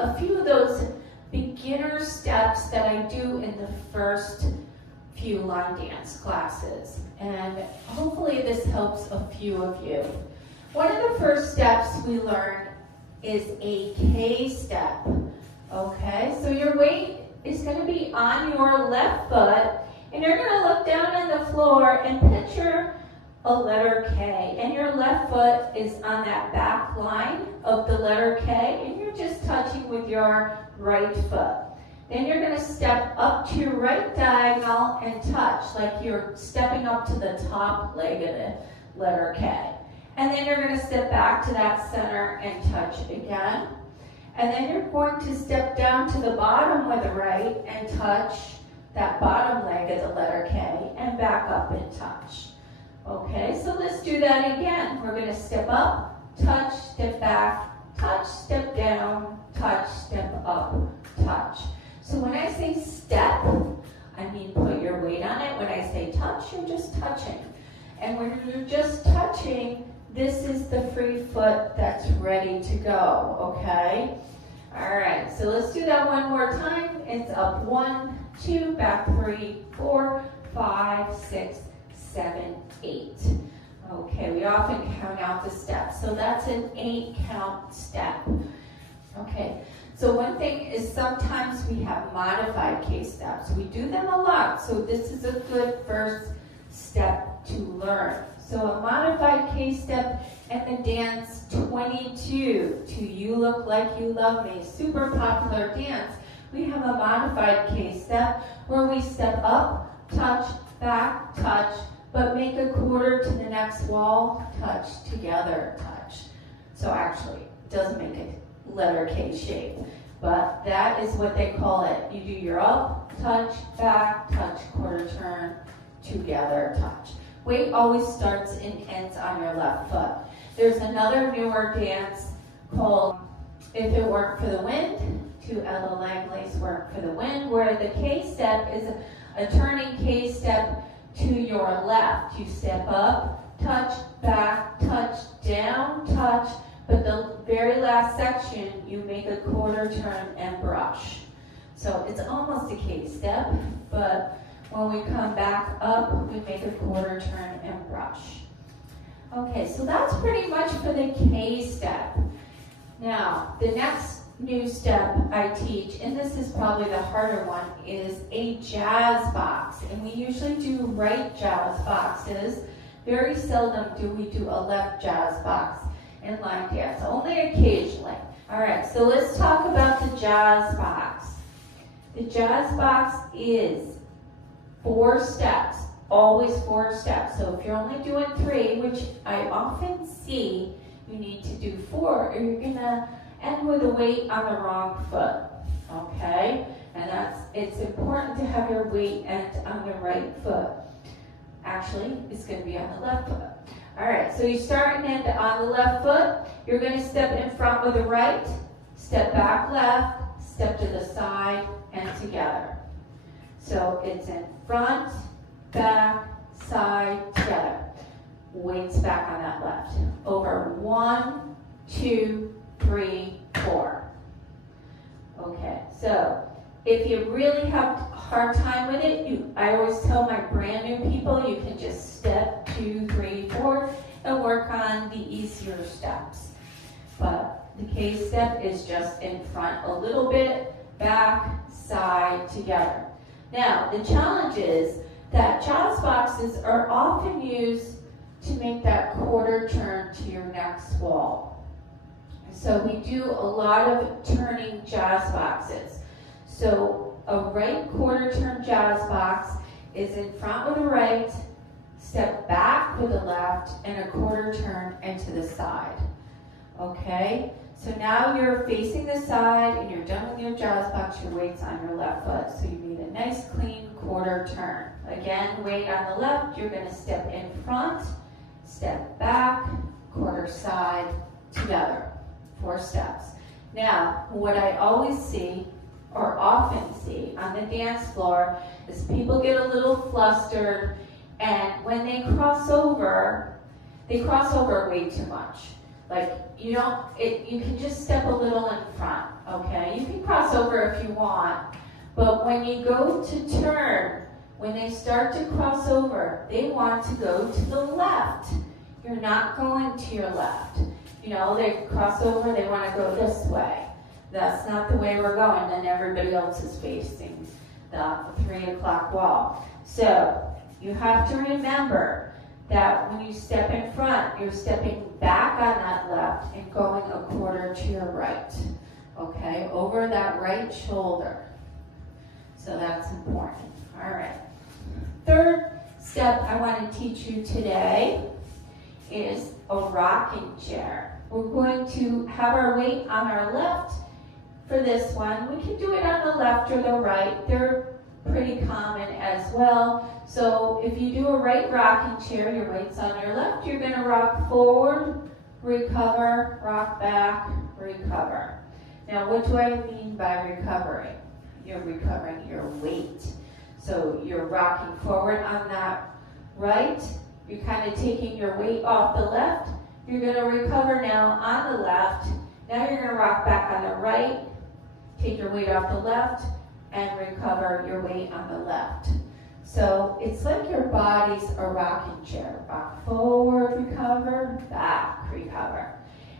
a few of those beginner steps that I do in the first few line dance classes. And hopefully this helps a few of you. One of the first steps we learn is a K step. Okay, so your weight is going to be on your left foot, and you're going to look down on the floor and picture a letter K, and your left foot is on that back line of the letter K, and you're just touching with your right foot. Then you're going to step up to your right diagonal and touch like you're stepping up to the top leg of the letter K. And then you're going to step back to that center and touch again. And then you're going to step down to the bottom with the right and touch that bottom leg of the letter K and back up and touch. Okay, so let's do that again. We're going to step up, touch, step back, touch, step down, touch, step up, touch. So when I say step, I mean put your weight on it. When I say touch, you're just touching. And when you're just touching, this is the free foot that's ready to go, okay? All right, so let's do that one more time. It's up 1, 2, back 3, 4, 5, 6, 7, 8. Okay, we often count out the steps. So that's an 8 count step. Okay, so one thing is sometimes we have modified K steps. We do them a lot, so this is a good first step to learn. So a modified K step and the dance 22 to You Look Like You Love Me, super popular dance. We have a modified K step where we step up, touch, back, touch, but make a quarter to the next wall, touch, together, touch. So actually, it doesn't make a letter K shape, but that is what they call it. You do your up, touch, back, touch, quarter turn, together, touch. Weight always starts and ends on your left foot. There's another newer dance called If It Weren't for the Wind, to Ella Langley's Work for the Wind, where the K step is a turning K step to your left. You step up, touch, back, touch, down, touch, but the very last section, you make a quarter turn and brush. So it's almost a K step, but when we come back up, we make a quarter turn and brush. Okay, so that's pretty much for the K step. Now, the next new step I teach, and this is probably the harder one, is a jazz box. And we usually do right jazz boxes. Very seldom do we do a left jazz box in line dance, only occasionally. All right, so let's talk about the jazz box. The jazz box is 4 steps, always 4 steps. So if you're only doing 3, which I often see, you need to do 4, or you're gonna end with a weight on the wrong foot, okay? And it's important to have your weight end on the right foot. Actually, it's gonna be on the left foot. All right, so you start and end on the left foot. You're gonna step in front with the right, step back left, step to the side, and together. So it's in front, back, side, together. Weights back on that left. Over 1, 2, 3, 4. Okay, so if you really have a hard time with it, I always tell my brand new people, you can just step 2, 3, 4 and work on the easier steps. But the K step is just in front a little bit, back, side, together. Now, the challenge is that jazz boxes are often used to make that quarter turn to your next wall. So we do a lot of turning jazz boxes. So a right quarter turn jazz box is in front with the right, step back with the left, and a quarter turn and to the side. Okay? So now you're facing the side and you're done with your jazz box, your weight's on your left foot. So you need a nice clean quarter turn. Again, weight on the left, you're gonna step in front, step back, quarter side, together. 4 steps. Now, what I always see, or often see, on the dance floor is people get a little flustered, and when they cross over way too much. Like, you can just step a little in front, okay? You can cross over if you want, but when you go to turn, when they start to cross over, they want to go to the left. You're not going to your left. You know, they cross over, they want to go this way. That's not the way we're going, then everybody else is facing the 3 o'clock wall. So, you have to remember that when you step in front, you're stepping back on that left and going a quarter to your right. Okay, over that right shoulder. So that's important. All right. Third step I want to teach you today is a rocking chair. We're going to have our weight on our left for this one. We can do it on the left or the right. They're pretty common as well. So if you do a right rocking chair, your weight's on your left, you're going to rock forward, recover, rock back, recover. Now what do I mean by recovering? You're recovering your weight. So you're rocking forward on that right, you're kind of taking your weight off the left, you're going to recover now on the left, now you're going to rock back on the right, take your weight off the left, and recover your weight on the left. So it's like your body's a rocking chair. Rock forward, recover, back, recover.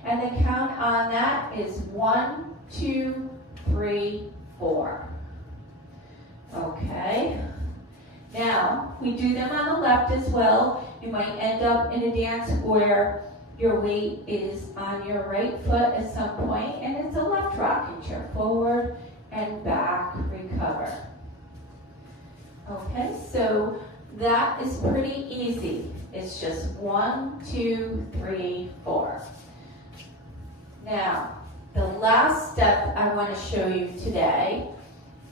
And the count on that is 1, 2, 3, 4. Okay. Now, we do them on the left as well. You might end up in a dance where your weight is on your right foot at some point, and it's a left rocking chair. Forward and back, recover. Okay, so that is pretty easy. It's just 1, 2, 3, 4. Now, the last step I want to show you today,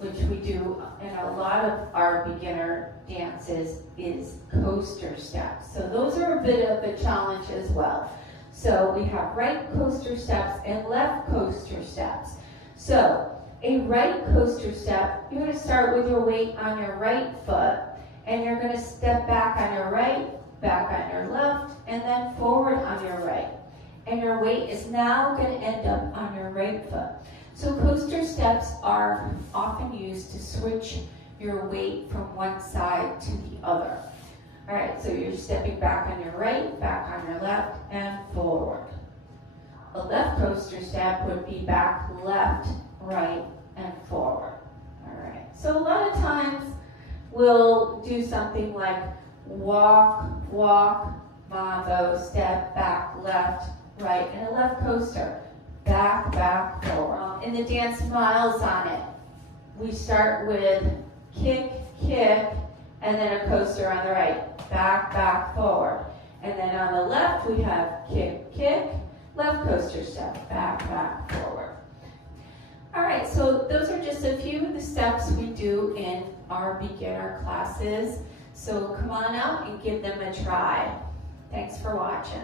which we do in a lot of our beginner dances, is coaster steps. So those are a bit of a challenge as well. So we have right coaster steps and left coaster steps. So a right coaster step, you're going to start with your weight on your right foot, and you're going to step back on your right, back on your left, and then forward on your right. And your weight is now going to end up on your right foot. So coaster steps are often used to switch your weight from one side to the other. All right, so you're stepping back on your right, back on your left, and forward. A left coaster step would be back, left, right, and forward. All right, so a lot of times we'll do something like walk, walk, mambo, step, back, left, right, and a left coaster. Back, back, forward. In the dance miles on it, we start with kick, kick, and then a coaster on the right. Back, back, forward. And then on the left, we have kick, kick, left coaster step, back, back, forward. All right, so those are just a few of the steps we do in our beginner classes. So come on out and give them a try. Thanks for watching.